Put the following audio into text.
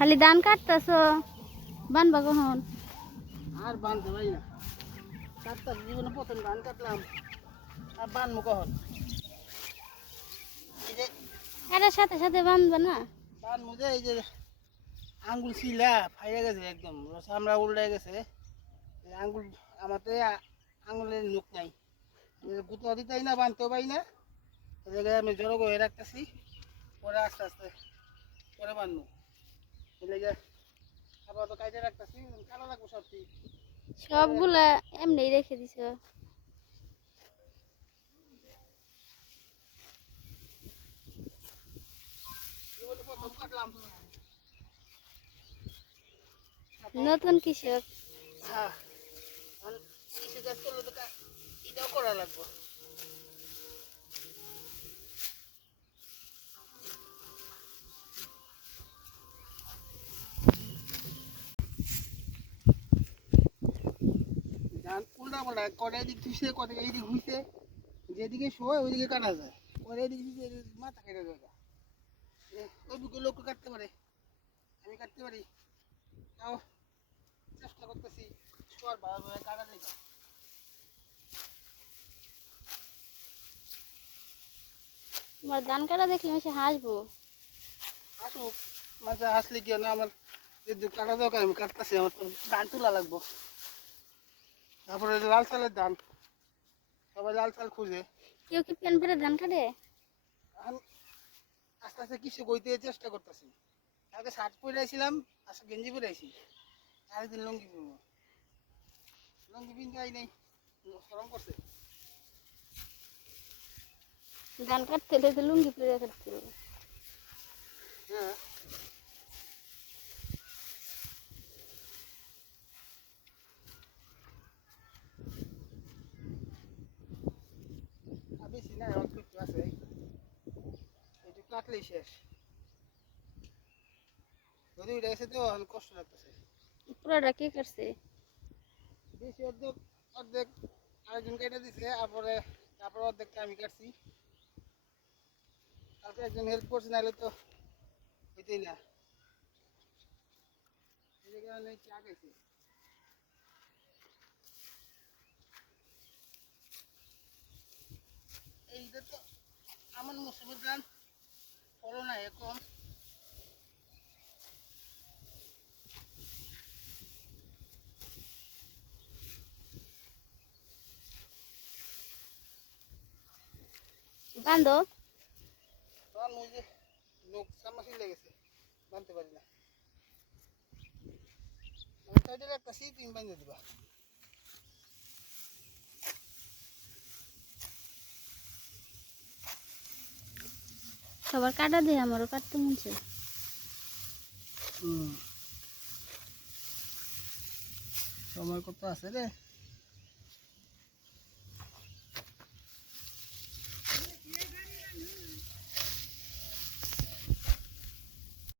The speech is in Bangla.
খালি ধান কাটতেছ? বানবা কখন? আর বানতে পারি না। কাটতাম জীবনে প্রথম ধান কাটলাম। আর বানবো কখন? এই যে এটার সাথে সাথে বানবা না? বানবো যে এই যে আঙ্গুল ছিলা ফাইরে গেছে একদম। চামড়া উল্টে গেছে। এই আঙ্গুল আমার তো এই আ- আঙ্গুলের নোক নাই। গুতো দিতেই না বানতেও পারি না। এই জায়গায় আমি জড়ো করে রাখতেছি। পরে আস্তে আস্তে পরে বানবো। সবগুলা এমনি রেখে দিছ। নতুন কৃষক। হ্যাঁ কৃষি কাজ করলে তো এটাও করা লাগবে। উল্টা পাল্টা কটা এদিক থুইছে কটা এইদিক হইছে যেদিকে শোয় ওইদিকে কাটা যায়। কটা এদিক থুইছে মাথা কেটে যায় এ, ওই বুকে লোক কাটতে পারে। আমি কাটতে পারি। তাও চেষ্টা করতেছি। শোয়ার ভালোভাবে কাটা যায় তোমার ধান কাটা দেখলে সে হাসবো। আসুক মাঝে আসলে কি না আমার যদি কাটা দরকার আমি কাটতেছি আমার তো ধান তোলা লাগবো। তারপরে লাল চালের ধান সবাই লাল চাল খুঁজে। কেউ কি প্যান পেরে ধান কাটে আস্তে আস্তে কিছু কইতে চেষ্টা করতেছি। আগে শার্ট পরে আইছিলাম আজকে গেঞ্জি পরে আইছি আরেকদিন লঙ্গি পরবো। লঙ্গি পিনতে আই নাই সরম করছে। ধান কাটতে লুঙ্গি পরে কাটতে হ্যাঁ। আর বেশি নাই আছে। একটু কাটলেই শেষ। যদি উঠে গেছে তো এখন কষ্ট লাগতেছে। পুরোটা কে কাটছে? বেশি অর্ধেক অর্ধেক আরেকজন কেটে দিছে তারপরে তারপরে অর্ধেকটা আমি কাটছি। কালকে একজন হেল্প করছে নাহলে তো হইতেই না। এই কারণে চা খাইছি এইটা তো আমার মুসিবত ধান ফলন না কম বান্ধো বানতে পারি না। আমি একটা সিট বানিয়ে দিবা। সবার কাটা দিয়ে আমারও কাটতে মনছে সময় কত আছে রে?